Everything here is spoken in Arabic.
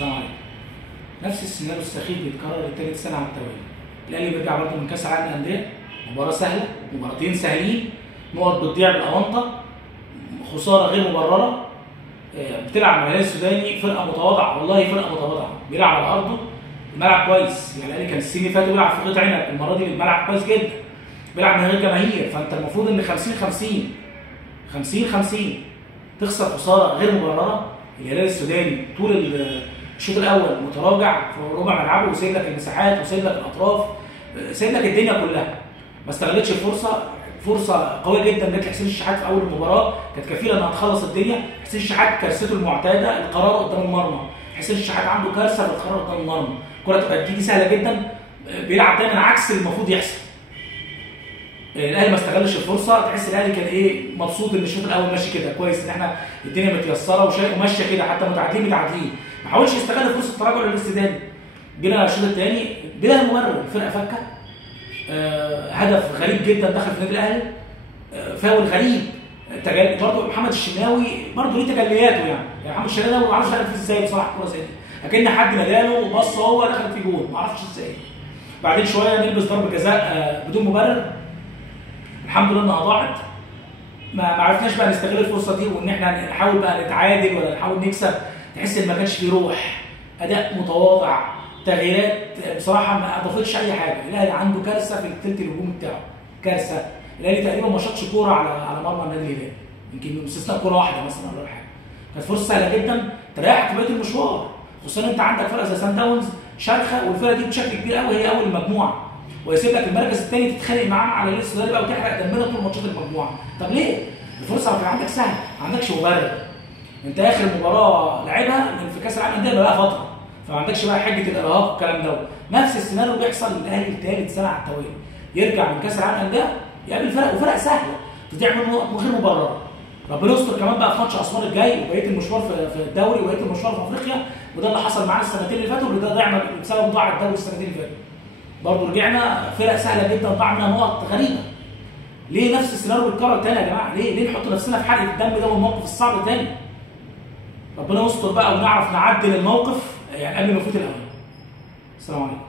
السلام عليكم. نفس السيناريو السخيف بيتكرر لثالث سنه على التوالي. الاهلي بيرجع برضه من كاس العالم للانديه، مباراه سهله، مباراتين سهلين، نقط بتضيع بالاونطه، خساره غير مبرره. بتلعب مع الهلال السوداني، فرقه متواضعه، والله فرقه متواضعه، بيلعب على ارضه، الملعب كويس، يعني الاهلي كان السنين اللي فاتت بيلعب في قطع عنب، المره دي الملعب كويس جدا، بيلعب من غير جماهير، فانت المفروض ان 50-50 تخسر خساره غير مبرره. الهلال السوداني طول الشوط الاول متراجع في ربع ملعبه، وسايب لك المساحات وسايب لك الاطراف، سايب لك الدنيا كلها، ما استغلتش الفرصه. فرصه قويه جدا جت لحسين الشحات في اول المباراه، كانت كفيله انها تخلص الدنيا. حسين الشحات كارثته المعتاده القرار قدام المرمى، حسين الشحات عنده كارثه في القرار قدام المرمى، الكره تبقى تيجي سهله جدا، بيلعب دايما عكس اللي المفروض يحصل. الاهلي ما استغلش الفرصه، تحس الاهلي كان مبسوط ان الشوط الاول ماشي كده كويس، ان احنا الدنيا متيسره وماشيه كده، حتى متعادلين، ما حاولش يستغل فرصه التراجع للاستدانه. جينا الشوط الثاني بلا مبرر الفرقه فكه، هدف غريب جدا دخل في النادي الاهلي، فاول غريب، برضه محمد الشناوي برضه ليه تجلياته، يعني محمد الشناوي ما اعرفش دخل فيه ازاي بصراحه، الكوره زي دي اكن حد ناداله وبص هو دخل في جول، ما اعرفش ازاي. بعدين شويه نلبس ضربه جزاء بدون مبرر، الحمد لله انها ضاعت. ما عرفناش بقى نستغل الفرصه دي، وان احنا نحاول بقى نتعادل ولا نحاول نكسب، تحس ان ما كانش فيه روح، اداء متواضع، تغييرات بصراحه ما اضافتش اي حاجه. الاهلي عنده كارثه في الثلث الهجومي بتاعه، كارثه. الاهلي تقريبا ما شاطش كوره على مرمى النادي الهلالي، يمكن باستثناء كوره واحده مثلا ولا حاجه. كانت فرصه سهله جدا تريحك في بقيه المشوار، خصوصا انت عندك فرقه زي سان داونز شارخه، والفرقه دي بشكل كبير قوي هي اول المجموعه، ويسيب لك المركز الثاني تتخانق معاه على الهلال السوداني بقى وتحرق دمنا طول ماتشات المجموعه. طب ليه؟ الفرصه كان عندك سهله، ما عندكش مبرر. انت اخر مباراه لعبها في كاس العالم للانديه بقى فتره، فما عندكش بقى حجه الارهاق والكلام ده. نفس السيناريو بيحصل للاهلي ثالث سنه على التوالي، يرجع من كاس العالم للانديه يقابل فرق وفرق سهله تضيع منه نقط غير مبرره. ربنا يستر كمان بقى في ماتش اسوان الجاي وبقيه المشوار في الدوري وبقيه المشوار في افريقيا، وده اللي حصل معانا السنتين اللي فاتوا، وده ضيعنا بسبب ضاع الدوري السنتين اللي فاتوا. برضه رجعنا فرق سهله جدا ضاع منها نقط غريبه. ليه نفس السيناريو بيتكرر تاني يا جماعه؟ ليه نحط نفسنا في حلقه الدم ده والموقف الصعب تاني؟ ربنا يستر بقى ونعرف نعدل الموقف يعني قبل ما يفوت الاوان. السلام عليكم.